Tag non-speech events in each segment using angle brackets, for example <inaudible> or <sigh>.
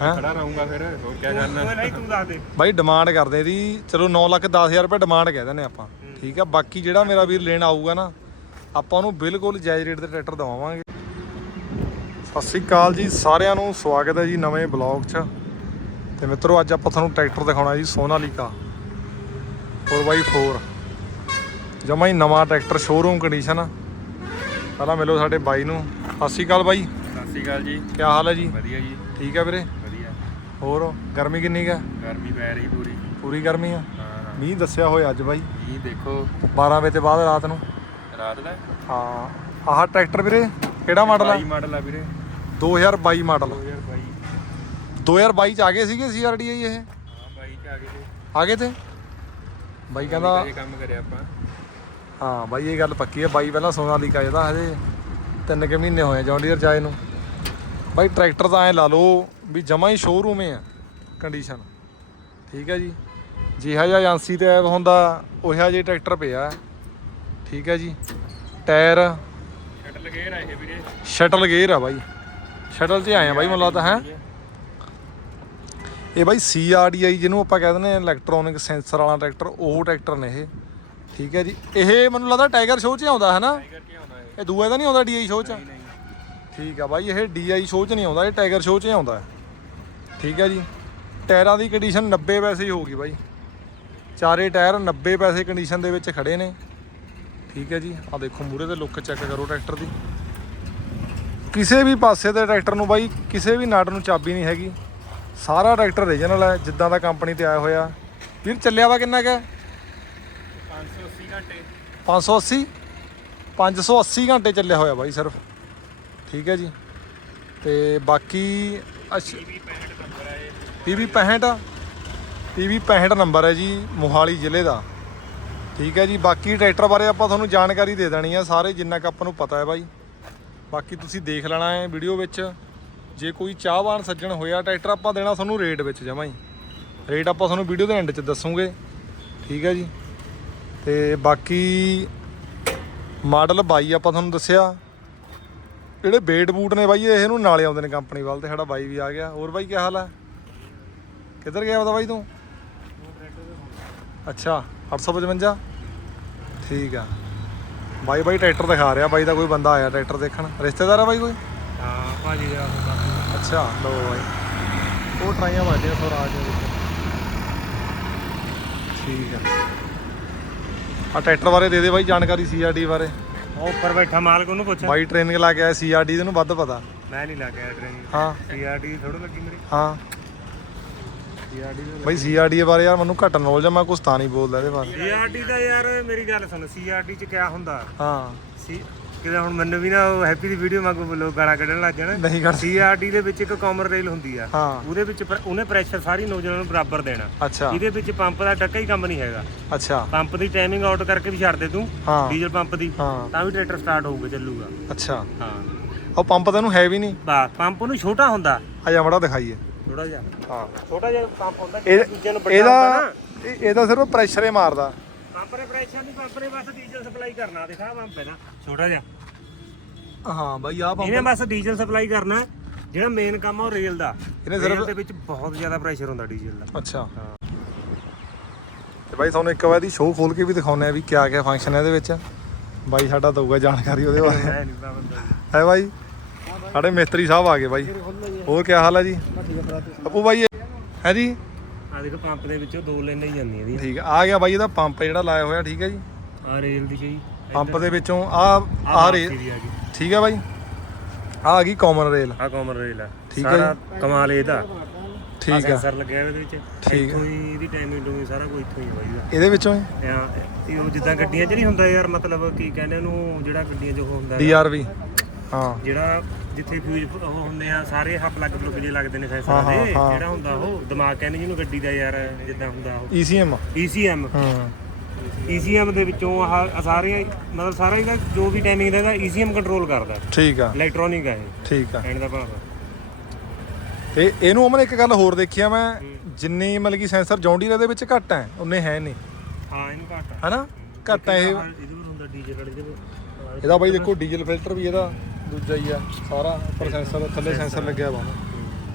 ਹੈਂ? ਖੜਾ ਰਹੂੰਗਾ ਫਿਰ ਹੋਰ ਕੀ ਕਰਨਾ ਨਹੀਂ ਤੂੰ ਦੱਸ ਦੇ। ਬਾਈ ਡਿਮਾਂਡ ਕਰਦੇ ਦੀ। ਚਲੋ 9 ਲੱਖ 10000 ਰੁਪਏ ਡਿਮਾਂਡ ਕਹਿ ਦਿੰਦੇ ਆਪਾਂ। ਠੀਕ ਆ ਬਾਕੀ ਜਿਹੜਾ ਮੇਰਾ ਵੀਰ ਲੈਣ ਆਊਗਾ ਨਾ ਆਪਾਂ ਉਹਨੂੰ ਬਿਲਕੁਲ ਜਾਇਜ਼ ਰੇਟ ਤੇ ਟਰੈਕਟਰ ਦਵਾਵਾਂਗੇ। ਸਤਿ ਸ੍ਰੀ ਅਕਾਲ ਜੀ ਸਾਰਿਆਂ ਨੂੰ ਸਵਾਗਤ ਹੈ ਜੀ ਨਵੇਂ ਬਲੌਗ 'ਚ। ਤੇ ਮਿੱਤਰੋ ਅੱਜ ਆਪਾਂ ਤੁਹਾਨੂੰ ਟਰੈਕਟਰ ਦਿਖਾਉਣਾ ਜੀ ਸੋਨਾਲੀਕਾ। 4x4 ਜਮਾ ਹੀ ਨਵਾਂ ਟਰੈਕਟਰ ਸ਼ੋਰੂਮ ਕੰਡੀਸ਼ਨ ਪਹਿਲਾਂ ਮਿਲੋ ਸਾਡੇ ਬਾਈ ਨੂੰ। ਸਤਿ ਸ੍ਰੀ ਅਕਾਲ ਬਾਈ। ਸਤਿ ਸ਼੍ਰੀ ਅਕਾਲ ਜੀ। ਕੀ ਹਾਲ ਹੈ ਜੀ? ਵਧੀਆ ਜੀ। ਠੀਕ ਹੈ ਵੀਰੇ? ਹੋਰ ਗਰਮੀ ਕਿੰਨੀ ਕਾ ਗਰਮੀ ਪੈ ਰਹੀ ਪੂਰੀ। ਪੂਰੀ ਗਰਮੀ ਆ? ਹਾਂ। ਮੀਂਹ ਦੱਸਿਆ ਹੋਇਆ ਅੱਜ ਬਾਈ। ਜੀ ਦੇਖੋ। 12 ਵਜੇ ਤੋਂ ਬਾਅਦ ਰਾਤ ਨੂੰ। ਰਾਤ ਦਾ? ਹਾਂ। ਆਹ ਟਰੈਕਟਰ ਵੀਰੇ ਕਿਹੜਾ ਮਾਡਲ ਆ? 22 ਮਾਡਲ ਆ ਵੀਰੇ। 2022 ਮਾਡਲ 2022 2022 ਚ ਆ ਗਏ ਸੀਗੇ ਸੀਆਰਡੀਆਈ ਇਹ? ਹਾਂ ਬਾਈ ਚ ਆ ਗਏ ਜੀ ਆ ਗਏ ਤੇ? ਬਾਈ ਕਹਿੰਦਾ ਇਹ ਕੰਮ ਕਰਿਆ ਆਪਾਂ। ਹਾਂ ਬਾਈ ਇਹ ਗੱਲ ਪੱਕੀ ਹੈ ਬਾਈ ਪਹਿਲਾਂ ਸੋਨਾਲੀਕਾ ਇਹਦਾ ਹਜੇ। ਤਿੰਨ ਕੁ ਮਹੀਨੇ ਹੋਏ ਜੌਂਡੀਅਰ ਜਾਏ ਨੂੰ। ਬਾਈ ਟਰੈਕਟਰ ਤਾਂ ਐ ਲਾ ਲਓ ਵੀ ਜਮਾ ਹੀ ਸ਼ੋਰੂਮ ਹੈ ਕੰਡੀਸ਼ਨ ਠੀਕ ਹੈ ਜੀ? ਜਿਹਾ ਜਿਹਾ ਏਜੰਸੀ ਤੇ ਐਪ ਹੁੰਦਾ ਉਹੋ ਜਿਹਾ ਟਰੈਕਟਰ ਪਿਆ। ਠੀਕ ਹੈ ਜੀ? ਟਾਇਰ ਛੱਡ ਲਗੇ ਰਹੇ ਵੀਰੇ। ਸ਼ਟਲ ਗੇਅਰ ਆ ਬਾਈ। ਸ਼ਟਲ 'ਚ ਆਏ ਆ ਬਾਈ ਮੈਨੂੰ ਲੱਗਦਾ ਹੈ? ਇਹ ਬਾਈ CRDI ਜਿਹਨੂੰ ਆਪਾਂ ਕਹਿੰਦੇ ਨੇ ਇਲੈਕਟ੍ਰੋਨਿਕ ਸੈਂਸਰ ਵਾਲਾ ਟਰੈਕਟਰ ਉਹ ਟਰੈਕਟਰ ਨੇ ਇਹ। ਠੀਕ ਹੈ ਜੀ? ਇਹ ਮੈਨੂੰ ਲੱਗਦਾ ਟਾਈਗਰ ਸ਼ੋਅ 'ਚ ਆਉਂਦਾ ਹੈ ਨਾ ਇਹ। ਦੂਆ ਤਾਂ ਨਹੀਂ ਆਉਂਦਾ DI ਸ਼ੋਅ 'ਚ? ਠੀਕ ਆ ਬਾਈ ਇਹ DI ਸ਼ੋਅ 'ਚ ਨਹੀਂ ਆਉਂਦਾ ਇਹ ਟਾਈਗਰ ਸ਼ੋਅ 'ਚ ਆਉਂਦਾ। ਹੈ ਠੀਕ ਹੈ ਜੀ। ਟਾਇਰਾਂ ਦੀ ਕੰਡੀਸ਼ਨ 90 ਪੈਸੇ ਹੀ ਹੋਊਗੀ ਬਾਈ। ਚਾਰੇ ਟਾਇਰ 90 ਪੈਸੇ ਕੰਡੀਸ਼ਨ ਦੇ ਵਿੱਚ ਖੜੇ ਨੇ। ਠੀਕ ਹੈ ਜੀ। ਆ ਦੇਖੋ ਮੂਰੇ ਤੇ ਲੁੱਕ ਚੈੱਕ ਕਰੋ ਟਰੈਕਟਰ ਦੀ। ਕਿਸੇ ਵੀ ਪਾਸੇ ਦੇ ਟਰੈਕਟਰ ਨੂੰ ਬਾਈ ਕਿਸੇ ਵੀ ਨਟ ਨੂੰ ਚਾਬੀ ਨਹੀਂ ਹੈਗੀ। ਸਾਰਾ ਟਰੈਕਟਰ ਰੀਜਨਲ ਹੈ ਜਿੱਦਾਂ ਦਾ ਕੰਪਨੀ ਤੇ ਆਇਆ ਹੋਇਆ। ਵੀਰ ਚੱਲਿਆ ਵਾ ਕਿੰਨਾ ਕੁ 580 ਘੰਟੇ। 580 580 ਘੰਟੇ ਚੱਲਿਆ ਹੋਇਆ ਬਾਈ ਸਿਰਫ। ਠੀਕ ਹੈ ਜੀ। ਤੇ ਬਾਕੀ ਅੱਛਾ। ਵੀ 65 ਨੰਬਰ ਆ। ਇਹ ਪੀਵੀ 65 ਪੀਵੀ 65 ਨੰਬਰ ਹੈ ਜੀ, ਮੋਹਾਲੀ ਜ਼ਿਲ੍ਹੇ ਦਾ। ਠੀਕ ਹੈ ਜੀ, ਬਾਕੀ ਟਰੈਕਟਰ ਬਾਰੇ ਆਪਾਂ ਤੁਹਾਨੂੰ ਜਾਣਕਾਰੀ ਦੇ ਦੇਣੀ ਆ, ਸਾਰੇ ਜਿੰਨਾ ਕੁ ਆਪਾਂ ਨੂੰ ਪਤਾ ਹੈ ਬਾਈ। ਬਾਕੀ ਤੁਸੀਂ ਦੇਖ ਲੈਣਾ ਹੈ ਵੀਡੀਓ ਵਿੱਚ। ਜੇ ਕੋਈ ਚਾਹਵਾਨ ਸੱਜਣ ਹੋਇਆ, ਟਰੈਕਟਰ ਆਪਾਂ ਦੇਣਾ ਤੁਹਾਨੂੰ ਰੇਟ ਵਿੱਚ ਜਮਾਂ ਹੀ। ਰੇਟ ਆਪਾਂ ਤੁਹਾਨੂੰ ਵੀਡੀਓ ਦੇ ਐਂਡ 'ਚ ਦੱਸੂਗੇ। ਠੀਕ ਹੈ ਜੀ। ਤੇ ਬਾਕੀ ਮਾਡਲ 22 ਆਪਾਂ ਤੁਹਾਨੂੰ ਦੱਸਿਆ। ਜਿਹੜੇ ਬੇਟ ਬੂਟ ਨੇ ਬਾਈ ਇਹ ਨੂੰ ਨਾਲੇ ਆਉਂਦੇ ਨੇ ਕੰਪਨੀ ਵੱਲ ਤੇ ਸਾਡਾ ਬਾਈ ਵੀ ਆ ਗਿਆ। ਹੋਰ ਬਾਈ ਕੀ ਹਾਲ ਹੈ ਕਿੱਧਰ ਗਿਆ ਉਹਦਾ ਬਾਈ ਤੂੰ? ਅੱਛਾ 855 ਠੀਕ ਆ। ਬਾਈ ਬਾਈ ਟਰੈਕਟਰ ਦਿਖਾ ਰਿਹਾ। ਬਾਈ ਦਾ ਕੋਈ ਬੰਦਾ ਆਇਆ ਟਰੈਕਟਰ ਦੇਖਣ। ਰਿਸ਼ਤੇਦਾਰ ਆ ਬਾਈ ਕੋਈ? ਹਾਂ ਭਾਜੀ ਦਾ ਅੱਛਾ ਲੋ ਬਾਈ। ਉਹ ਟਰਾਈਆਂ ਥੋੜਾ ਆ ਜਾਓ ਠੀਕ ਆ। ਆ ਟਰੈਕਟਰ ਬਾਰੇ ਦੇ ਦੇ ਬਾਈ ਜਾਣਕਾਰੀ ਸੀਆਰਡੀ ਬਾਰੇ। ਉਹ ਉੱਪਰ ਬੈਠਾ ਮਾਲਕ ਉਹਨੂੰ ਪੁੱਛ। ਬਾਈ ਟ੍ਰੇਨਿੰਗ ਲਾ ਕੇ ਆਇਆ ਸੀਆਰਡੀ ਦੇ ਨੂੰ ਵੱਧ ਪਤਾ। ਮੈਂ ਨਹੀਂ ਲੱਗਿਆ ਟ੍ਰੇਨਿੰਗ ਹਾਂ। ਸੀਆਰਡੀ ਥੋੜਾ ਲੱਗੀ ਮੇਰੀ। ਹਾਂ। ਸੀਆਰਡੀ ਬਾਈ ਸੀਆਰਡੀ ਬਾਰੇ ਯਾਰ ਮੈਨੂੰ ਘੱਟ ਨੌਲੇਜ ਆ ਮੈਂ ਕੁਛ ਤਾਂ ਨਹੀਂ ਬੋਲਦਾ ਇਹਦੇ ਬਾਰੇ। ਸੀਆਰਡੀ ਦਾ ਯਾਰ ਮੇਰੀ ਗੱਲ ਸੁਣ ਸੀਆਰਡੀ ਚ ਕਿਆ ਹੁੰਦਾ? ਹਾਂ। ਸੀ ਕਿਤੇ ਹੁਣ ਮੈਨੂੰ ਵੀ ਨਾ ਉਹ ਹੈਪੀ ਦੀ ਵੀਡੀਓ ਵਾਂਗੂ ਲੋਕ ਗਾਲਾਂ ਕੱਢਣ ਲੱਗ ਜਾਣ। ਨਹੀਂ ਕਰ ਸੀਆਰਡੀ ਦੇ ਵਿੱਚ ਇੱਕ ਕਾਮਨ ਰੇਲ ਹੁੰਦੀ ਆ। ਹਾਂ। ਉਹਦੇ ਵਿੱਚ ਪਰ- ਉਹਨੇ ਪ੍ਰੈਸ਼ਰ ਸਾਰੀ ਨੋਜ਼ਲ ਨੂੰ ਬਰਾਬਰ ਦੇਣਾ। ਅੱਛਾ। ਇਹਦੇ ਵਿੱਚ ਪੰਪ ਦਾ ਟੱਕਾ ਹੀ ਕੰਮ ਨਹੀਂ ਹੈਗਾ। ਅੱਛਾ। ਪੰਪ ਦੀ ਟਾਈਮਿੰਗ ਆਊਟ ਕਰਕੇ ਵੀ ਛੱਡ ਦੇ ਤੂੰ ਡੀਜ਼ਲ ਪੰਪ ਦੀ। ਤਾਂ ਵੀ ਟਰੈਕਟਰ ਸਟਾਰਟ ਹੋਊਗਾ ਚੱਲੂਗਾ। ਅੱਛਾ। ਹਾਂ। ਉਹ ਪੰਪ ਤੈਨੂੰ ਹੈ ਵੀ ਨਹੀਂ। ਬਾ ਪੰਪ ਉਹਨੂੰ ਛੋਟਾ ਹੁੰਦਾ। ਆ ਜਾ ਮੜਾ ਦਿਖਾਈਏ। ਥੋੜਾ ਜਿਹਾ। ਹਾਂ। ਛੋਟਾ ਜਿਹਾ ਪੰਪ ਹੁੰਦਾ ਕਿ ਦੂਜੇ ਨੂੰ ਵੱਡਾ ਹੁੰਦਾ ਨਾ। ਇਹਦਾ ਸਿਰਫ ਪ੍ਰੈਸ਼ਰ ਹੀ ਮਾਰਦਾ। ਪੰਪ ਨੇ ਪ੍ਰੈਸ਼ਰ ਨਹੀਂ ਪੰਪ ਨੇ ਬਸ ਡੀਜ਼ਲ ਸਪਲਾਈ ਕਰਨਾ ਦੇਖਾ ਪੰਪ ਹੈ ਨਾ ਛੋਟਾ ਜਿਹਾ। ਹਾਂ ਬਾਈ ਆ ਇਹਨੇ ਬਸ ਡੀਜ਼ਲ ਸਪਲਾਈ ਕਰਨਾ ਜਿਹੜਾ ਮੇਨ ਕੰਮ ਆ ਉਹ ਰੇਲ ਦਾ। ਇਹਨੇ ਸਿਰਫ- ਰੇਲ ਦੇ ਵਿੱਚ ਬਹੁਤ ਜ਼ਿਆਦਾ ਪ੍ਰੈਸ਼ਰ ਹੁੰਦਾ ਡੀਜ਼ਲ ਦਾ। ਅੱਛਾ। ਹਾਂ ਤੇ ਬਾਈ ਤੁਹਾਨੂੰ ਇੱਕ ਵਾਰ ਦੀ ਸ਼ੋਅ ਖੋਲ ਕੇ ਵੀ ਦਿਖਾਉਂਦੇ ਆ ਵੀ ਕਿਆ ਕਿਆ ਫੰਕਸ਼ਨ ਹੈ ਇਹਦੇ ਵਿੱਚ। ਬਾਈ ਸਾਡਾ ਦਊਗਾ ਜਾਣਕਾਰੀ ਉਹਦੇ ਬਾਰੇ। ਹੈ ਨਹੀਂ ਬੰਦਾ ਹੈ ਬਾਈ? ਸਾਡੇ ਮਿਸਤਰੀ ਸਾਹਿਬ ਆ ਗਏ ਬਾਈ। ਹੋਰ ਕਿਆ ਹਾਲ ਹੈ ਜੀ? ਅੱਪੂ ਬਾਈ ਹੈ ਜੀ? ਆ ਦੇਖੋ ਪੰਪ ਦੇ ਵਿੱਚੋਂ ਦੋ ਲਾਈਨਾਂ ਹੀ ਜਾਂਦੀਆਂ ਇਹਦੀਆਂ। ਠੀਕ ਆ। ਆ ਗਿਆ ਬਾਈ ਇਹਦਾ ਪੰਪ ਜਿਹੜਾ ਲਾਇਆ ਹੋਇਆ ਠੀਕ ਹੈ ਜੀ? ਆ ਰੇਲ ਦੀ ਜੀ। ਪੰਪ ਦੇ ਵਿੱਚੋਂ ਆ ਆ ਰੇ ਦੀ ਆ ਗਈ। ਠੀਕ ਹੈ ਬਾਈ? ਆ ਆ ਗਈ ਕਾਮਨ ਰੇਲ ਆ ਕਾਮਨ ਰੇਲ ਆ। ਠੀਕ ਹੈ ਸਾਰਾ ਕਮਾਲ ਇਹਦਾ। ਠੀਕ ਆ। ਸੈਂਸਰ ਲੱਗਿਆ ਇਹਦੇ ਵਿੱਚ। ਠੀਕ ਇੱਥੋਂ ਹੀ ਇਹਦੀ ਟਾਈਮਿੰਗ ਟੂਮਿੰਗ ਸਾਰਾ ਕੁਝ ਇੱਥੋਂ ਹੀ ਬਾਈ ਇਹਦਾ ਇਹਦੇ ਵਿੱਚੋਂ ਤੇ ਆ ਇਹ ਉਹ ਜਿੱਦਾਂ ਗੱਡੀਆਂ 'ਚ ਨਹੀਂ ਹੁੰਦਾ ਯਾਰ ਮਤਲਬ ਕੀ ਕਹਿੰਦੇ ਉਹਨੂੰ ਜਿਹੜਾ ਗੱਡੀਆਂ 'ਚ ਉਹ ਹੁੰਦਾ ਡੀਆਰਵੀ ਹਾਂ। ਜਿਹੜਾ ਜਿੱਥੇ ਫਿਊਜ਼ ਉਹ ਹੁੰਦੇ ਆ ਸਾਰੇ ਹੱਬ ਲੱਗ ਪਲੁੱਗ ਜੇ ਲੱਗਦੇ ਨੇ ਹਾਂ, ਸੈਂਸਰਾਂ ਹਾਂ, ਦੇ। ਹਾਂ। ਜਿਹੜਾ ਹੁੰਦਾ ਉਹ ਦਿਮਾਗ ਕਹਿੰਦੇ ਜਿਹਨੂੰ ਗੱਡੀ ਦਾ ਯਾਰ ਜਿੱਦਾਂ ਹੁੰਦਾ ਉਹ। ECM ECM ਹਾਂ। ECM ਦੇ ਵਿੱਚੋਂ ਆਹ ਸਾਰੇ ਮਤਲਬ ਸਾਰਾ ਇਹਦਾ ਜੋ ਵੀ ਟਾਈਮਿੰਗ ਦਾ ਇਹਦਾ ECM ਕੰਟਰੋਲ ਕਰਦਾ। ਠੀਕ ਆ। ਇਲੈਕਟ੍ਰੋਨਿਕ ਆ ਇਹ। ਠੀਕ ਆ। ਕਹਿਣ ਦਾ ਭਾਵ ਤੇ ਇਹਨੂੰ ਅਮਨ ਇੱਕ ਗੱਲ ਹੋਰ ਦੇਖਿਆ ਮੈਂ ਜਿੰਨੀ ਮਤਲਬ ਕਿ ਸੈਂਸਰ ਜੌਂਡੀ ਦੇ ਵਿੱਚ ਘੱਟ ਹੈ ਉਨੇ ਹੈ ਨਹੀਂ। ਹਾਂ ਇਹਨੂੰ ਘੱਟ ਆ। ਹਨਾ? ਘੱਟ ਹੈ ਇਹ। ਇਹਦੇ ਵਿੱਚ ਹੁੰਦਾ ਡੀਜ਼ਲ ਵਾਲੇ ਦੇ ਵਿੱਚ। ਇਹਦਾ ਬਾਈ ਦੇਖੋ ਡੀਜ਼ਲ ਫਿਲਟਰ ਵੀ ਇਹਦਾ ਦੂਜਾ ਹੀ ਆ ਸਾਰਾ ਉੱਪਰ ਸੈਂਸਰ ਥੱਲੇ ਸੈਂਸਰ ਲੱਗਿਆ ਵਾ।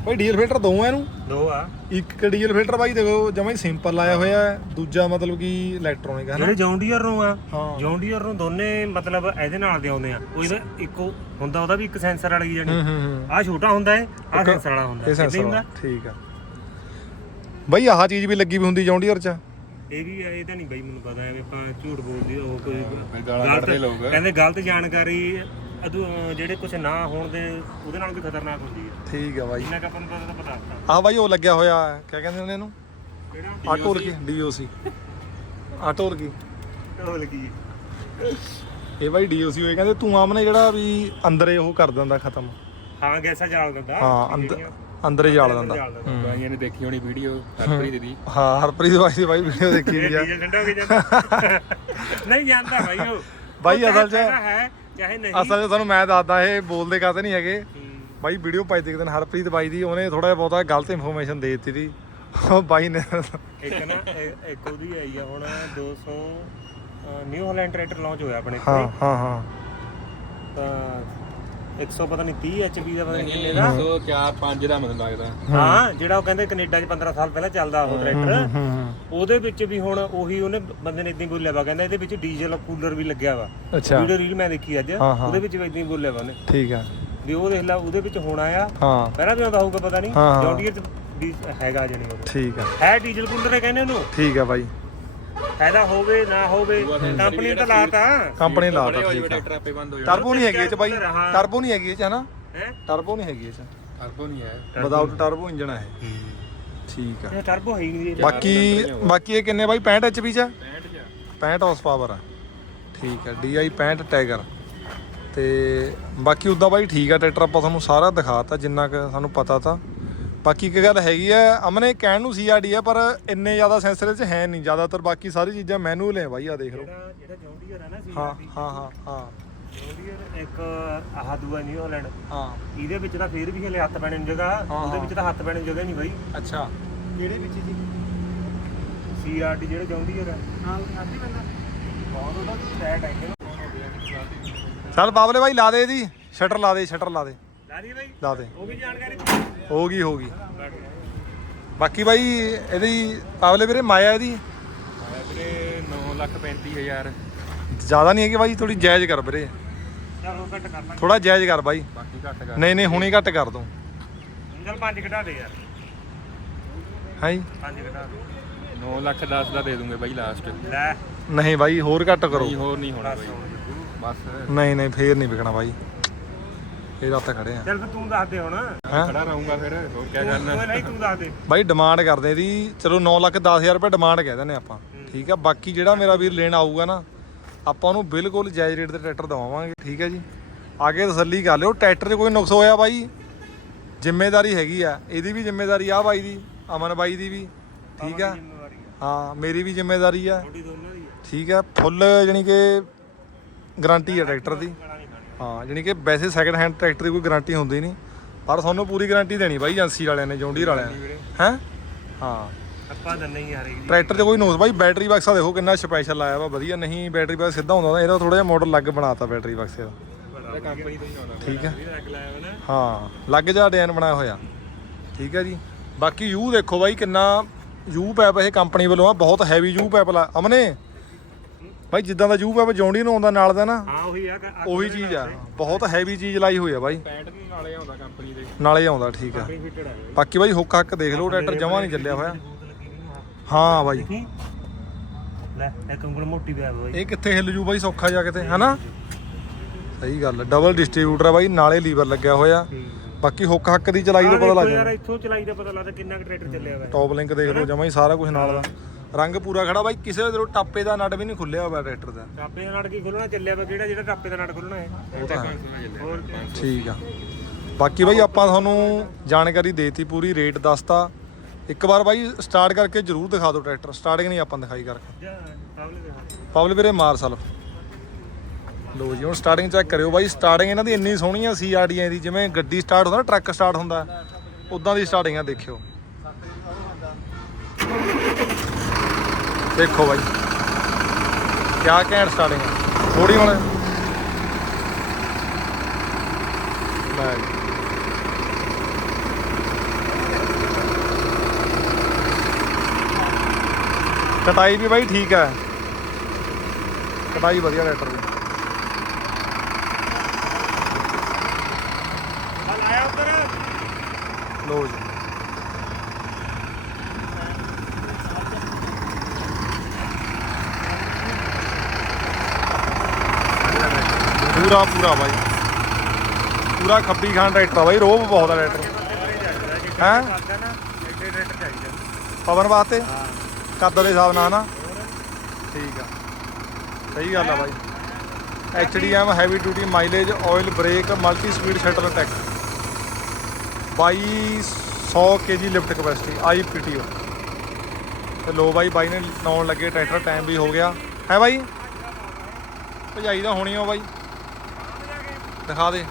ਬਾਈ ਡੀਜ਼ਲ ਫਿਲਟਰ ਦੋ ਆ ਇਹਨੂੰ? ਦੋ ਆ। ਇੱਕ ਡੀਜ਼ਲ ਫਿਲਟਰ ਬਾਈ ਦੇਖੋ ਜਮਾਂ ਹੀ ਸਿੰਪਲ ਲਾਇਆ ਹੋਇਆ ਹੈ ਦੂਜਾ ਮਤਲਬ ਕਿ ਇਲੈਕਟ੍ਰੋਨਿਕ ਹੈ ਨਾ। ਜਿਹੜੇ ਜੌਂਡੀਅਰ ਨੂੰ ਆ ਹਾਂ। ਜੌਂਡੀਅਰ ਨੂੰ ਦੋਨੇ ਮਤਲਬ ਇਹਦੇ ਨਾਲ ਦੇ ਆਉਂਦੇ ਆ। ਉਹ ਇਹਦਾ ਇੱਕੋ ਹੁੰਦਾ ਉਹਦਾ ਵੀ ਇੱਕ ਸੈਂਸਰ ਵਾਲੀ ਜਾਨੀ ਹੂੰ ਹੂੰ ਹੂੰ। ਆ ਛੋਟਾ ਹੁੰਦਾ ਹੈ ਆ ਸੈਂਸਰ ਵਾਲਾ ਹੁੰਦਾ। ਇਹ ਸੈਂਸਰ ਹੁੰਦਾ। ਠੀਕ ਆ। ਬਾਈ ਆਹ ਚੀਜ਼ ਵੀ ਲੱਗੀ ਵੀ ਹੁੰਦੀ ਜੌਂਡੀਅਰ ਚ। ਇਹ ਵੀ ਇਹ ਤਾਂ ਨਹੀਂ ਬਈ ਮੈਨੂੰ ਪਤਾ ਹੈ ਵੀ ਆਪਾਂ ਝੂਠ ਬੋਲਦੇ ਉਹ ਕੋਈ ਗਾਲਾਂ ਕੱਢਦੇ ਲੋਕ। ਕਹਿੰਦੇ ਗਲਤ ਜਾਣਕਾਰੀ ਅਦੂ ਜਿਹੜੇ ਕੁਝ ਨਾ ਹੋਣ ਦੇ ਉਹਦੇ ਨਾਲ ਵੀ ਖਤਰਨਾਕ ਹੁੰਦੀ ਹੈ। ਠੀਕ ਆ ਬਾਈ। ਇੰਨਾ ਕੁ ਆਪਾਂ ਨੂੰ ਪਤਾ ਪਤਾ ਆਪਾਂ ਆਹ ਬਾਈ ਉਹ ਲੱਗਿਆ ਹੋਇਆ ਹੈ ਕਿਆ ਕਹਿੰਦੇ ਨੇ ਇਹਨੂੰ? ਕਿਹੜਾ? ਆਟੋ ਕੀ? ਡੀਓਸੀ। ਆਟੋ ਕੀ? ਢੋਲ ਕੀ? ਇਹ ਬਾਈ ਡੀਓਸੀ ਹੋਏ ਕਹਿੰਦੇ ਧੂਆਂ ਮਨੇ ਜਿਹੜਾ ਵੀ ਅੰਦਰੇ ਉਹ ਕਰ ਦਿੰਦਾ ਖਤਮ। ਹਾਂ ਗੈਸਾ ਜਾਲ ਦਿੰਦਾ। ਹਾਂ ਅੰਦਰ ਅੰਦਰੇ ਜਾਲ ਦਿੰਦਾ। ਜਾਲ ਦਿੰਦਾ। ਹੂੰ। ਬਾਈਆਂ ਨੇ ਦੇਖੀ ਹੋਣੀ ਵੀਡੀਓ ਹਰਪ੍ਰੀਤ ਦੀ। ਹਾਂ ਹਰਪ੍ਰੀਤ ਬਾਈ ਦੀ ਬਾਈ ਵੀਡੀਓ ਦੇਖੀ ਵੀ ਆ। ਡੀਜ਼ਲ ਠੰਡਾ ਹੋ ਕੇ ਜਾਂਦਾ। <laughs> ਨਹੀਂ ਜਾਂਦਾ ਭਾਈ ਉਹ। ਬਾਈ ਉਹ ਅਸਲ 'ਚ- ਚਾਹੇ ਹੈ। ਚਾਹੇ ਨਹੀਂ। ਅਸਲ 'ਚ ਤੁਹਾਨੂੰ ਮੈਂ ਦੱਸਦਾ ਇਹ ਬੋਲਦੇ ਕਾਤੇ ਨਹੀਂ ਹੈਗੇ। ਹੂੰ। ਬਾਈ ਵੀਡੀਓ ਪਾਈ ਤੇ ਇੱਕ ਦਿਨ ਹਰਪ੍ਰੀਤ ਬਾਈ ਦੀ ਉਹਨੇ ਥੋੜਾ ਜਿਹਾ ਬਹੁਤਾ ਗਲਤ ਇਨਫੋਰਮੇਸ਼ਨ ਦੇ ਦਿੱਤੀ ਸੀ ਉਹ ਬਾਈ ਨੇ ਇੱਕ ਨਾ ਇੱਕ ਉਹਦੀ ਆਈ ਆ ਹੁਣ 200 ਨਿਊ ਹਾਲੈਂਡ ਟਰੈਕਟਰ ਲਾਂਚ ਹੋਇਆ ਆਪਣੇ ਹਾਂ ਕੋਲ ਹਾਂ ਹਾਂ। ਤਾਂ 100 ਪਤਾ ਨਹੀਂ 30 ਐਚਪੀ ਦਾ ਪਤਾ ਨਹੀਂ ਕਿੰਨੇ ਦਾ। 104 5 ਦਾ ਮੈਨੂੰ ਲੱਗਦਾ। ਹਾਂ ਜਿਹੜਾ ਉਹ ਕਹਿੰਦੇ ਕੈਨੇਡਾ 'ਚ 15 ਸਾਲ ਪਹਿਲਾਂ ਚੱਲਦਾ ਉਹ ਟਰੈਕਟਰ। ਉਹਦੇ ਵਿੱਚ ਵੀ ਹੁਣ ਉਹੀ ਉਹਨੇ ਬੰਦੇ ਨੇ ਇਦਾਂ ਬੋਲਿਆ ਵਾ ਕਹਿੰਦਾ ਇਹਦੇ ਵਿੱਚ ਡੀਜ਼ਲ ਕੂਲਰ ਵੀ ਲੱਗਿਆ ਵਾ। ਅੱਛਾ। ਵੀਡੀਓ ਰੀਲ ਮੈਂ ਦੇਖੀ ਅੱਜ। ਉਹਦੇ ਵਿੱਚ ਵੀ ਇਦਾਂ ਬੋਲਿਆ ਵਾ ਉਹਨੇ। ਠੀਕ ਆ। ਵੀ ਉਹ ਦੇਖ ਲਾ ਉਹਦੇ ਵਿੱਚ ਹੋਣਾ ਆ ਹਾਂ। ਪਹਿਲਾਂ ਵੀ ਆਉਂਦਾ ਹੋਊਗਾ ਪਤਾ ਨਹੀਂ। ਜੌਂਡੀਅਰ 'ਚ ਹੈਗਾ ਜਣੀ ਉਹ। ਠੀਕ ਆ। ਹੈ ਡੀਜ਼ਲ ਕੂਲਰ ਹੈ ਕਹਿੰਦੇ ਉਹਨੂੰ। ਠੀਕ ਆ ਬਾਈ। ਫਾਇਦਾ ਹੋਵੇ ਨਾ ਹੋਵੇ ਕੰਪਨੀ ਤਾਂ ਲਾਤਾ। ਕੰਪਨੀ ਲਾਤਾ ਠੀਕ ਆ। ਆਪੇ ਬੰਦ ਹੋ ਟਰਬੋ ਨਹੀਂ ਹੈਗੀ ਇਹ ਚ ਬਾਈ। ਟਰਬੋ ਨਹੀਂ ਹੈਗੀ ਇਹ ਚ ਹਨਾ ਹੈ? ਟਰਬੋ ਨਹੀਂ ਹੈਗੀ ਇਹ ਚ। ਟਰਬੋ ਨਹੀਂ ਹੈ। ਵਿਦਆਊਟ ਟਰਬੋ ਇੰਜਨ ਹੈ। ਠੀਕ ਆ। ਇਹ ਟਰਬੋ ਹੈ ਹੀ ਨਹੀਂ ਇਹ। ਬਾਕੀ ਬਾਕੀ ਇਹ ਕਿੰਨੇ ਬਾਈ? 65 ਐਚਪੀ ਚ ਆ? 65 ਜਾਂ 65 ਹਾਰਸ ਪਾਵਰ ਆ। ਠੀਕ ਆ DI 65 ਟਾਈਗਰ ਤੇ ਬਾਕੀ ਉਦਾਂ ਬਾਈ ਠੀਕ ਆ ਟਰੈਕਟਰ ਆਪਾਂ ਤੁਹਾਨੂੰ ਸਾਰਾ ਦਿਖਾਤਾ ਜਿੰਨਾ ਕੁ ਸਾਨੂੰ ਪਤਾ ਤਾਂ। ਬਾਕੀ ਇੱਕ ਗੱਲ ਹੈਗੀ ਆ ਅਮਨੇ ਕਹਿਣ ਨੂੰ ਸੀਆਰਡੀ ਆ ਪਰ ਇੰਨੇ ਜ਼ਿਆਦਾ ਸੈਂਸਰ ਚ ਹੈ ਨਹੀਂ ਜ਼ਿਆਦਾਤਰ ਬਾਕੀ ਸਾਰੀ ਚੀਜ਼ਾਂ ਮੈਨੂਅਲ ਹੈ ਬਾਈ ਆ ਦੇਖ ਲਓ। ਜਿਹੜਾ ਜਿਹੜਾ ਜੌਂਡੀਅਰ ਹੈ ਨਾ ਸੀ ਹਾਂ ਹਾਂ ਹਾਂ ਹਾਂ। ਜੌਂਡੀਅਰ ਇੱਕ ਆਹ ਦੂਆ ਨਿਊ ਹਾਲੈਂਡ ਹਾਂ। ਇਹਦੇ ਵਿੱਚ ਤਾਂ ਫੇਰ ਵੀ ਹਲੇ ਹੱਥ ਪੈਣੇ ਨੂੰ ਜਗ੍ਹਾ ਹਾਂ, ਉਹਦੇ ਹਾਂ। ਵਿੱਚ ਤਾਂ ਹੱਥ ਪੈਣੇ ਨੂੰ ਜਗ੍ਹਾ ਨਹੀਂ ਬਾਈ। ਅੱਛਾ। ਕਿਹੜੇ ਵਿੱਚ ਜੀ? ਸੀਆਰਡੀ ਜਿਹੜਾ ਜੌਂਡੀਅਰ ਹੈ ਹਾਂ ਹੱਥ ਹੀ ਪੈਂਦਾ ਬਹੁਤ ਉਹਦਾ ਸੈਟ ਹੈ ਕਿ ਚੱਲ ਬਾਬਲੇ ਬਾਈ ਲਾ ਦੇ ਇਹਦੀ। ਸ਼ਟਰ ਲਾ ਦੇ ਸ਼ਟਰ ਲਾ ਦੇ। ਲਾ ਦੀ ਬਾਈ। ਲਾ ਦੇ। ਉਹ ਵੀ ਜਾਣਕਾਰੀ ਹੋ ਗਈ ਹੋ ਗਈ। ਬਾਕੀ ਬਾਈ ਇਹਦੀ ਬਾਬਲੇ ਵੀਰੇ ਮਾਇਆ ਇਹਦੀ? ਆਇਆ ਵੀਰੇ 9 ਲੱਖ 35 ਹਜ਼ਾਰ। ਜ਼ਿਆਦਾ ਨਹੀਂ ਹੈਗੀ ਬਾਈ ਥੋੜੀ ਜਾਇਜ਼ ਕਰ ਵੀਰੇ। ਚਲ ਉਹ ਘੱਟ ਕਰ ਲਾਂਗੇ। ਥੋੜਾ ਜਾਇਜ਼ ਕਰ ਬਾਈ। ਬਾਕੀ ਘੱਟ ਕਰ। ਨਹੀਂ ਨਹੀਂ ਹੁਣੀ ਘੱਟ ਕਰ ਦੋ ਚਲ ਪੰਜ ਘਟਾ ਦੇ ਯਾਰ। ਹੈ ਜੀ? ਪੰਜ ਘਟਾ ਦੇ। 9 ਲੱਖ 10 ਦਾ ਦੇ ਦੂੰਗੇ ਬਾਈ ਲਾਸਟ ਲੈ। ਨਹੀਂ ਬਾਈ ਹੋਰ ਘੱਟ ਕਰੋ। ਨਹੀਂ ਹੋਰ ਨਹੀਂ ਹੋਣਾ ਬਾਈ। ਬਸ। ਨਹੀਂ ਨਹੀਂ ਫੇਰ ਨਹੀਂ ਵਿਕਣਾ ਬਾਈ। ਇਹ ਰਾਤ ਖੜੇ ਆ। ਚੱਲ ਫਿਰ ਤੂੰ ਦੱਸ ਦੇ ਹੁਣ। ਹੈਂ? ਖੜਾ ਰਹੂੰਗਾ ਫਿਰ ਹੋਰ ਕੀ ਕਰਨਾ? ਕੋਈ ਨਹੀਂ ਤੂੰ ਦੱਸ ਦੇ। ਬਾਈ ਡਿਮਾਂਡ ਕਰਦੇ ਦੀ। ਚਲੋ 9 ਲੱਖ 10000 ਰੁਪਏ ਡਿਮਾਂਡ ਕਹਿ ਦਿੰਦੇ ਆਪਾਂ। ਠੀਕ ਆ ਬਾਕੀ ਜਿਹੜਾ ਮੇਰਾ ਵੀਰ ਲੈਣ ਆਊਗਾ ਨਾ ਆਪਾਂ ਉਹਨੂੰ ਬਿਲਕੁਲ ਜਾਇਜ਼ ਰੇਟ ਤੇ ਟਰੈਕਟਰ ਦਵਾਵਾਂਗੇ। ਠੀਕ ਹੈ ਜੀ। ਆਗੇ ਤਸੱਲੀ ਕਰ ਲਿਓ ਟਰੈਕਟਰ 'ਚ ਕੋਈ ਨੁਕਸ ਹੋਇਆ ਬਾਈ? ਜ਼ਿੰਮੇਵਾਰੀ ਹੈਗੀ ਆ। ਇਹਦੀ ਵੀ ਜ਼ਿੰਮੇਵਾਰੀ ਆ ਬਾਈ ਦੀ ਅਮਨ ਬਾਈ ਦੀ ਵੀ। ਠੀਕ ਆ? ਹਾਂ ਮੇਰੀ ਵੀ ਜ਼ਿੰਮੇਵਾਰੀ ਆ। ਠੀਕ ਆ ਫੁੱਲ ਜਾਨੀ ਕਿ ਗਾਰੰਟੀ ਆ ਟਰੈਕਟਰ ਦੀ। ਹਾਂ ਜਾਨੀ ਕਿ ਵੈਸੇ ਸੈਕੰਡ ਹੈਂਡ ਟਰੈਕਟਰ ਦੀ ਕੋਈ ਗਾਰੰਟੀ ਹੁੰਦੀ ਨਹੀਂ। ਪਰ ਤੁਹਾਨੂੰ ਪੂਰੀ ਗਾਰੰਟੀ ਦੇਣੀ ਬਾਈ ਏਜੰਸੀ ਵਾਲਿਆਂ ਨੇ ਜੌਂਡੀਰ ਵਾਲਿਆਂ ਨੇ। ਹੈ? ਹਾਂ। ਆਪਾਂ ਦੰਨੇ ਹੀ ਹਰੇਕ ਦੀ ਟਰੈਕਟਰ 'ਚ ਕੋਈ ਨੋਸ ਬਾਈ ਬੈਟਰੀ ਬਕਸਾ ਦੇਖੋ ਕਿੰਨਾ ਸਪੈਸ਼ਲ ਆਇਆ ਵਾ ਵਧੀਆ ਨਹੀਂ ਬੈਟਰੀ ਬਕਸ ਸਿੱਧਾ ਹੁੰਦਾ ਤਾਂ ਇਹਦਾ ਥੋੜਾ ਜਿਹਾ ਮਾਡਲ ਲੱਗ ਬਣਾਤਾ ਬੈਟਰੀ ਬਕਸੇ ਦਾ ਇਹ ਕੰਪਨੀ ਤੋਂ ਹੀ ਆਉਣਾ ਠੀਕ ਆ ਨਾ। ਹਾਂ ਲੱਗ ਜਾ ਡਿਜ਼ਾਈਨ ਬਣਾਇਆ ਹੋਇਆ। ਠੀਕ ਹੈ ਜੀ। ਬਾਕੀ ਯੂ ਦੇਖੋ ਬਾਈ ਕਿੰਨਾ ਯੂ ਪੈਪ ਇਹ ਕੰਪਨੀ ਵੱਲੋਂ ਆ ਬਹੁਤ ਹੈਵੀ ਯੂ ਪੈਪ ਲਾ ਅਮਨੇ ਬਾਈ ਜਿੱਦਾਂ ਦਾ ਯੂ ਪੈਪ ਜੌਂਡੀ ਨੂੰ ਆਉਂਦਾ ਨਾਲ ਦਾ ਨਾ ਹਾਂ ਉਹੀ ਆ ਕ- ਉਹੀ ਚੀਜ਼ ਆ। ਬਹੁਤ ਹੈਵੀ ਚੀਜ਼ ਲਾਈ ਹੋਈ ਆ ਬਾਈ। 65 ਦੇ ਨਾਲੇ ਆਉਂਦਾ ਕੰਪਨੀ ਦੇ। ਨਾਲੇ ਆਉਂਦਾ ਠੀਕ ਆ। ਆਪਣੀ ਫਿੱਟਡ ਆ ਇਹ। ਬਾਕੀ ਬਾਈ ਹੁੱਕ ਹੱਕ ਦੇਖ ਲਓ ਟਰੈਕਟਰ ਜਮਾ ਨਹੀਂ ਚੱਲਿਆ ਹੋਇਆ। ਲੱਗੀ। ਹਾਂ ਬਾਈ। ਦੇਖੀ? ਲੈ ਇੱਕ ਉਂਗਲ ਮੋਟੀ ਪਿਆ ਵਾ ਬਾਈ। ਇਹ ਕਿੱਥੇ ਹਿੱਲ ਜੂ ਬਾਈ ਸੌਖਾ ਜਾ ਕਿਤੇ ਹਨਾ? ਸਹੀ ਗੱਲ ਡਬਲ ਡਿਸਟ੍ਰੀਬਿਊਟਰ ਆ ਬਾਈ ਨਾਲੇ ਲੀਵਰ ਲੱਗਿਆ ਹੋਇਆ। ਬਾਕੀ ਹੁੱਕ ਹੱਕ ਦੀ ਚਲਾਈ ਤੋਂ ਪਤਾ ਲੱਗ ਯਾਰ ਜਾਂਦਾ। ਇੱਥੋਂ ਚਲਾਈ ਦਾ ਪਤਾ ਲੱਗਦਾ ਕਿੰਨਾ ਕੁ ਟਰੈਕਟਰ ਚੱਲਿਆ ਵਾ ਟੌਪ ਲਿੰਕ ਦੇਖ ਲਓ ਜਮਾ ਹੀ ਸਾਰਾ ਕੁਝ ਨਾਲ ਦਾ। ਰੰਗ ਪੂਰਾ ਖੜਾ ਬਾਈ ਕਿਸੇ ਦੇ ਟਾਪੇ ਦਾ ਨਟ ਵੀ ਨਹੀਂ ਖੁੱਲਿਆ ਹੋਇਆ ਟਰੈਕਟਰ ਦਾ। ਟਾਪੇ ਦਾ ਨਟ ਕੀ ਖੋਲਣਾ ਚੱਲਿਆ ਵਾ ਕਿਹੜਾ ਜਿਹੜਾ ਟਾਪੇ ਦਾ ਨਟ ਖੋਲਣਾ ਹੈ। ਉਹ ਤਾਂ ਹੈ। 500 ਦਾ ਚੱਲਿਆ। ਹੋਰ ਠੀਕ ਆ। ਬਾਕੀ ਬਾਈ ਆਪਾਂ ਤੁਹਾਨੂੰ ਜਾਣਕਾਰੀ ਦੇਤੀ ਪੂਰੀ ਰੇਟ ਦੱਸਤਾ। ਇੱਕ ਵਾਰ ਬਾਈ ਸਟਾਰਟ ਕਰਕੇ ਜਰੂਰ ਦਿਖਾ ਦਿਓ ਟਰੈਕਟਰ। ਸਟਾਰਟਿੰਗ ਨਹੀਂ ਆਪਾਂ ਦਿਖਾਈ ਕਰਕੇ ਪਬਲ ਵੀਰੇ ਮਾਰ ਸਲਫ ਲੋ ਜੀ ਹੁਣ ਸਟਾਰਟਿੰਗ ਚੈੱਕ ਕਰਿਓ ਬਾਈ ਸਟਾਰਟਿੰਗ ਇਹਨਾਂ ਦੀ ਇੰਨੀ ਸੋਹਣੀ ਆ ਸੀਆਰਡੀਆਂ ਦੀ ਜਿਵੇਂ ਗੱਡੀ ਸਟਾਰਟ ਹੁੰਦਾ ਟਰੱਕ ਸਟਾਰਟ ਹੁੰਦਾ ਉਦਾਂ ਦੀ ਸਟਾਰਟਿੰਗ ਆ ਦੇਖਿਓ। ਦੇਖੋ ਬਾਈ। ਕਿਆ ਘੈਂਟ ਸਟਾਰਟਿੰਗ ਥੋੜੀ ਹੁਣ। ਲੈ ਕਟਾਈ ਵੀ ਬਾਈ ਠੀਕ ਹੈ ਕਟਾਈ ਵਧੀਆ ਲੈਟਰ ਦੀ। ਲੋ ਜੀ। ਪੂਰਾ ਪੂਰਾ ਬਾਈ। ਪੂਰਾ ਖੱਬੀ ਖਾਨ ਟਰੈਕਟਰ ਆ ਬਾਈ, ਰੋਬ ਬਹੁਤ ਆ ਟਰੈਕਟਰ ਹੈਂ? ਕਰਦਾ ਪਵਨ ਵਾਸਤੇ? ਹਾਂ ਦੇ ਹਿਸਾਬ ਨਾਲ ਨਾ। ਠੀਕ ਆ। ਸਹੀ ਗੱਲ ਆ ਬਾਈ। HDM heavy duty mileage oil brake multi speed shuttle attack 2200 KG lift capacity IPTO ਤੇ ਲੋ ਬਾਈ ਬਾਈ ਨੇ ਲਾਉਣ ਲੱਗੇ ਟਰੈਕਟਰ ਟਾਈਮ ਵੀ ਹੋ ਗਿਆ। ਹੈ ਬਾਈ? ਭਜਾਈ ਦਾ ਹੋਣੀ ਓ ਬਾਈ। ਦਿਖਾ ਦੇ।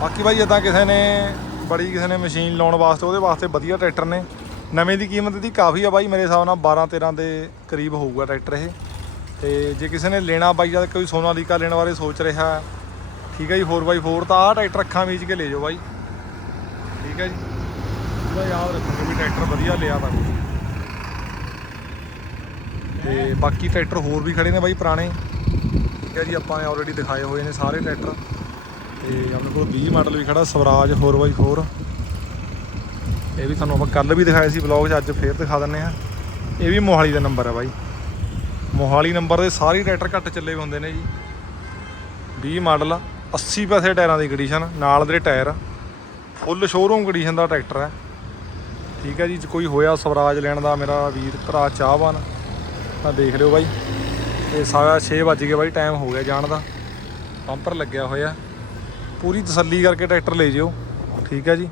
ਬਾਕੀ ਬਾਈ ਇਦਾਂ ਕਿਸੇ ਨੇ ਬੜੀ ਕਿਸੇ ਨੇ ਮਸ਼ੀਨ ਲਾਉਣ ਵਾਸਤੇ, ਉਹਦੇ ਵਾਸਤੇ ਵਧੀਆ ਟਰੈਕਟਰ ਨੇ। ਨਵੇਂ ਦੀ ਕੀਮਤ ਦੀ ਕਾਫੀ ਆ ਬਾਈ, ਮੇਰੇ ਹਿਸਾਬ ਨਾਲ 12 13 ਦੇ ਕਰੀਬ ਹੋਊਗਾ ਟਰੈਕਟਰ ਇਹ। ਤੇ ਜੇ ਕਿਸੇ ਨੇ ਲੈਣਾ ਬਾਈ ਜਦ ਕੋਈ ਸੋਨਾਲੀਕਾ ਲੈਣ ਬਾਰੇ ਸੋਚ ਰਿਹਾ, ਠੀਕ ਹੈ ਜੀ 4x4 ਤਾਂ ਆਹ ਟਰੈਕਟਰ ਅੱਖਾਂ ਵਿੱਚ ਕੇ ਲੈ ਜਾਓ ਬਾਈ। ਠੀਕ ਹੈ ਜੀ। ਉਹਦਾ ਯਾਦ ਰੱਖੋ ਵੀ ਟਰੈਕਟਰ ਵਧੀਆ ਲਿਆ ਤਾਂ ਤੇ ਬਾਕੀ ਟਰੈਕਟਰ ਹੋਰ ਵੀ ਖੜੇ ਨੇ ਬਾਈ ਪੁਰਾਣੇ। ਠੀਕ ਹੈ ਜੀ, ਆਪਾਂ ਨੇ ਆਲਰੇਡੀ ਦਿਖਾਏ ਹੋਏ ਨੇ ਸਾਰੇ ਟਰੈਕਟਰ। ਤੇ ਆਪਣੇ ਕੋਲ 20 ਮਾਡਲ ਵੀ ਖੜਾ, ਸਵਰਾਜ 4x4 ਇਹ ਵੀ ਤੁਹਾਨੂੰ ਆਪਾਂ ਕੱਲ ਵੀ ਦਿਖਾਇਆ ਸੀ ਵਲੌਗ 'ਚ, ਅੱਜ ਫੇਰ ਦਿਖਾ ਦਿੰਨੇ ਆ ਇਹ ਵੀ ਮੋਹਾਲੀ ਦਾ ਨੰਬਰ ਹੈ ਬਾਈ। ਮੋਹਾਲੀ ਨੰਬਰ ਦੇ ਸਾਰੇ ਟਰੈਕਟਰ ਘੱਟ ਚੱਲੇ ਹੁੰਦੇ ਨੇ ਜੀ। 20 ਮਾਡਲ 80 ਪੈਸੇ ਟਾਇਰਾਂ ਦੀ ਕੰਡੀਸ਼ਨ ਨਾਲ ਦੇ ਟਾਇਰ ਫੁੱਲ ਸ਼ੋਰੂਮ ਕੰਡੀਸ਼ਨ ਦਾ ਟਰੈਕਟਰ ਹੈ ਠੀਕ ਹੈ ਜੀ ਕੋਈ ਹੋਇਆ ਸਵਰਾਜ ਲੈਣ ਦਾ, ਮੇਰਾ ਵੀਰ ਭਰਾ ਚਾਹਵਾਨ। ਤਾਂ ਦੇਖ ਲਿਓ ਬਾਈ। ਤੇ ਸਾਰਾ 6 ਵੱਜ ਗਏ ਬਾਈ ਟਾਈਮ ਹੋ ਗਿਆ ਜਾਣ ਦਾ। ਪੰਪਰ ਲੱਗਿਆ ਹੋਇਆ। ਪੂਰੀ ਤਸੱਲੀ ਕਰਕੇ ਟਰੈਕਟਰ ਲੈ ਜਿਓ। ਠੀਕ ਹੈ ਜੀ।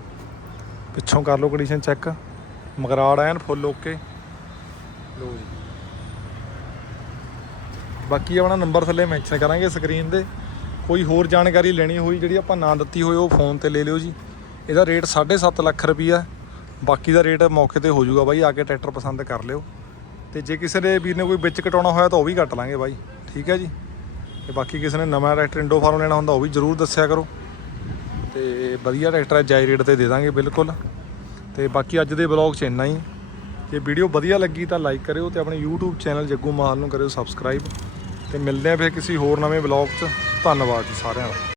ਪਿੱਛੋਂ ਕਰ ਲਓ ਕੰਡੀਸ਼ਨ ਚੈੱਕ ਮਗਰਾੜ ਐਨ ਫੁੱਲ ਓਕੇ ਲੋ ਜੀ। ਬਾਕੀ ਆਪਣਾ ਨੰਬਰ ਥੱਲੇ ਮੈਂਸ਼ਨ ਕਰਾਂਗੇ ਸਕਰੀਨ ਤੇ। ਕੋਈ ਹੋਰ ਜਾਣਕਾਰੀ ਲੈਣੀ ਹੋਈ ਜਿਹੜੀ ਆਪਾਂ ਨਾ ਦਿੱਤੀ ਹੋਈ ਉਹ ਫੋਨ ਤੇ ਲੈ ਲਿਓ ਜੀ। ਇਹਦਾ ਰੇਟ 7.5 ਲੱਖ ਰੁਪਈਆ। ਬਾਕੀ ਦਾ ਰੇਟ ਮੌਕੇ ਤੇ ਹੋ ਜਾਊਗਾ ਬਾਈ, ਆ ਕੇ ਟਰੈਕਟਰ ਪਸੰਦ ਕਰ ਲਿਓ। ਤੇ ਜੇ ਕਿਸੇ ਦੇ ਵੀਰ ਨੇ ਕੋਈ ਵਿੱਚ ਕਟਾਉਣਾ ਹੋਇਆ ਤਾਂ ਉਹ ਵੀ ਕੱਟ ਲਾਂਗੇ ਬਾਈ। ਠੀਕ ਹੈ ਜੀ? ਤੇ ਬਾਕੀ ਕਿਸੇ ਨੇ ਨਵਾਂ ਟਰੈਕਟਰ ਇੰਡੋ ਫਾਰਮ ਲੈਣਾ ਹੁੰਦਾ ਉਹ ਵੀ ਜ਼ਰੂਰ ਦੱਸਿਆ ਕਰੋ। ਤੇ ਵਧੀਆ ਟਰੈਕਟਰ ਹੈ ਜਾਈ ਰੇਟ ਤੇ ਦੇ ਦਾਂਗੇ ਬਿਲਕੁਲ। ਤੇ ਬਾਕੀ ਅੱਜ ਦੇ ਵਲੌਗ 'ਚ ਇੰਨਾ ਹੀ। ਜੇ ਵੀਡੀਓ ਵਧੀਆ ਲੱਗੀ ਤਾਂ ਲਾਈਕ ਕਰਿਓ ਤੇ ਆਪਣੇ YouTube ਚੈਨਲ ਜੱਗੂ ਮਾਲ ਨੂੰ ਕਰਿਓ ਸਬਸਕ੍ਰਾਈਬ। ਤੇ ਮਿਲਦੇ ਆ ਫਿਰ ਕਿਸੇ ਹੋਰ ਨਵੇਂ ਵਲੌਗ 'ਚ। ਧੰਨਵਾਦ ਜੀ ਸਾਰਿਆਂ ਦਾ।